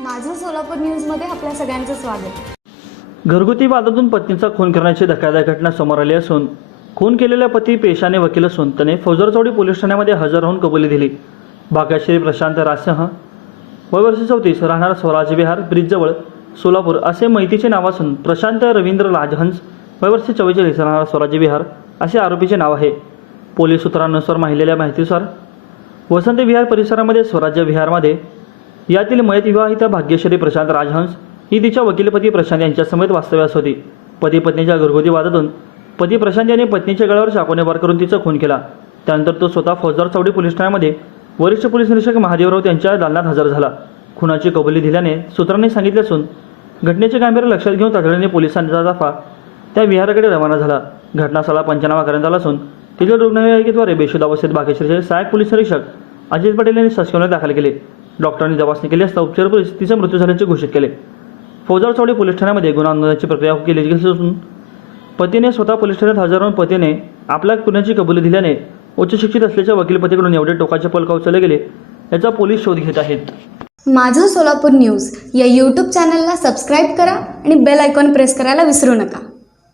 माझं सोलापूर न्यूजमध्ये आपल्या सगळ्यांचं स्वागत. घरगुती वादातून पत्नीचा खून करण्याची धक्कादायक घटना समोर आली असून खून केलेला पती पेशाने वकील असून त्याने फौजरचौडी पोलीस ठाण्यामध्ये हजर होऊन कबुली दिली. भाग्यश्री प्रशांत राजसिंह वय वर्ष चौतीस राहणार स्वराज विहार ब्रिजजवळ सोलापूर असे माहितीचे नाव असून प्रशांत रवींद्र राजहंस वय वर्ष चव्वेचाळीस राहणार स्वराज्य विहार असे आरोपीचे नाव आहे. पोलीस सूत्रांनुसार माहिलेल्या माहितीनुसार वसंत विहार परिसरामध्ये स्वराज्य विहारमध्ये यातील मयत विवाहित भाग्यश्री प्रशांत राजहंस ही तिच्या वकीलपती प्रशांत यांच्यासमेत वास्तव्यास होती. पती पत्नीच्या घरगुती वादातून पती प्रशांत यांनी पत्नीच्या गळावर शाकोने वार करून तिचा खून केला. त्यानंतर तो स्वतः फौजदार चौडी पोलीस ठाण्यामध्ये वरिष्ठ पोलीस निरीक्षक महादेवराव त्यांच्या दालनात हजर झाला. खुनाची कबुली दिल्याने सूत्रांनी सांगितले असून घटनेचे गांभीर्य लक्षात घेऊन तातडीने पोलिसांचा ताफा त्या विहाराकडे रवाना झाला. घटनास्थळाला पंचनामा करण्यात आला असून तिथल्या रुग्णवाहिकेद्वारे बेशुद्ध अवस्थेत भाग्यश्रीचे सहाय्यक पोलीस निरीक्षक अजित पटेल यांनी सस्केवण्यात दाखल केले. डॉक्टरांनी तपासणी केली असता उपचार तिचा मृत्यू झाल्याचे घोषित केले. फौजार चौडी पोलीस ठाण्यामध्ये गुन्हा नोंदण्याची प्रक्रिया केली गेली असून पतीने स्वतः पोलीस ठाण्यात हजर राहून पतीने आपल्या गुन्ह्याची कबुली दिल्याने उच्च शिक्षित असल्याच्या वकीलपतीकडून एवढे टोकाचे पलक उचलले गेले याचा पोलीस शोध घेत आहेत. माझं सोलापूर न्यूज या यूट्यूब चॅनलला सबस्क्राईब करा आणि बेल आयकॉन प्रेस करायला विसरू नका.